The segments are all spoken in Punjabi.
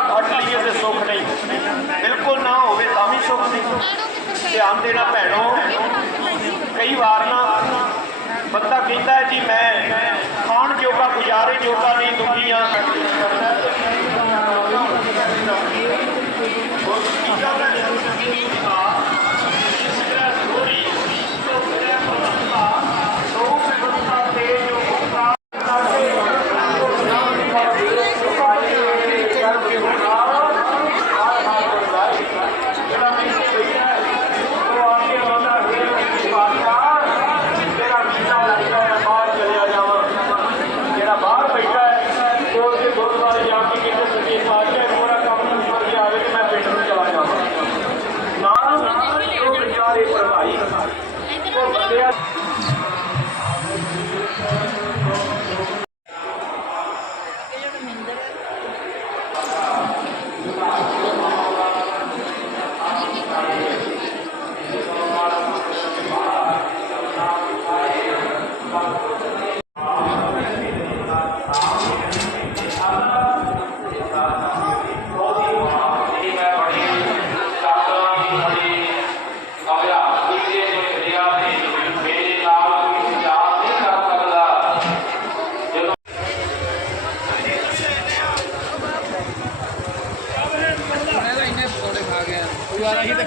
ਬੰਦਾ ਲਈਏ ਤੇ ਸੁਖ ਨਹੀਂ। ਬਿਲਕੁਲ ਨਾ ਹੋਵੇ ਤਾਂ ਵੀ ਸੁਖ ਭੈਣੋ, ਕਈ ਵਾਰ ਨਾ ਬੰਦਾ ਕਹਿੰਦਾ ਜੀ ਮੈਂ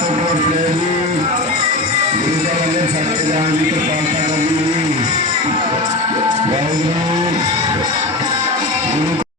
সকল প্রেমী ছাত্রীরা আয়োজিত পাল্টা